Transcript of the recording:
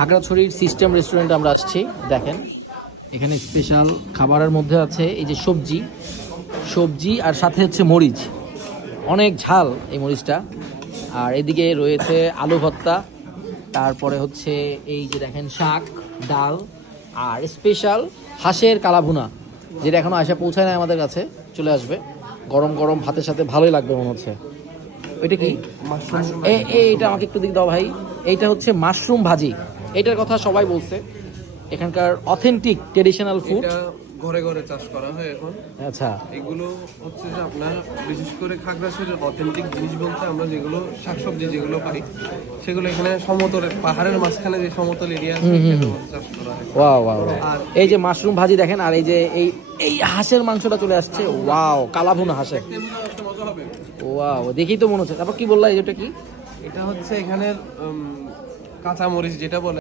খাগড়াছড়ির সিস্টেম রেস্টুরেন্টে আমরা আসছি। দেখেন এখানে স্পেশাল খাবারের মধ্যে আছে এই যে সবজি আর সাথে হচ্ছে মরিচ, অনেক ঝাল এই মরিচটা। আর এদিকে রয়েছে আলু ভর্তা, তারপরে হচ্ছে এই যে দেখেন শাক, ডাল আর স্পেশাল হাঁসের কালাভুনা, যেটা এখনো আসা পৌঁছায় না আমাদের কাছে, চলে আসবে গরম গরম ভাতের সাথে, ভালোই লাগবে মনে হচ্ছে। ওইটা কি এইটা আমাকে একটু দিক দাও ভাই। এইটা হচ্ছে মাশরুম ভাজি, এইটার কথা সবাই বলছে, এখানকার অথেন্টিক ট্রেডিশনাল ফুড। এটা ঘরে ঘরে চাষ করা হয় এখন। আচ্ছা, এগুলো হচ্ছে যে আপনার বিশেষ করে খাগড়াছড়ির অথেন্টিক জিনিস বলতে আমরা যেগুলো শাকসবজি যেগুলো পাই সেগুলো এখানে সমতল পাহাড়ের মাঝখানে যে সমতল এরিয়া আছে সেখানে চাষ করা হয়। Wow wow. আর এই যে মাশরুম ভাজি দেখেন, আর এই যে এই হাঁসের মাংসটা চলে আসছে, ওয়াও, কালাভুনা হাঁসের, মজা হবে। ওয়াও, দেখেই তো মনে হচ্ছে। তারপর কি বললা, এটা কি? এটা হচ্ছে এখানের কাঁচা মরিচ যেটা বলে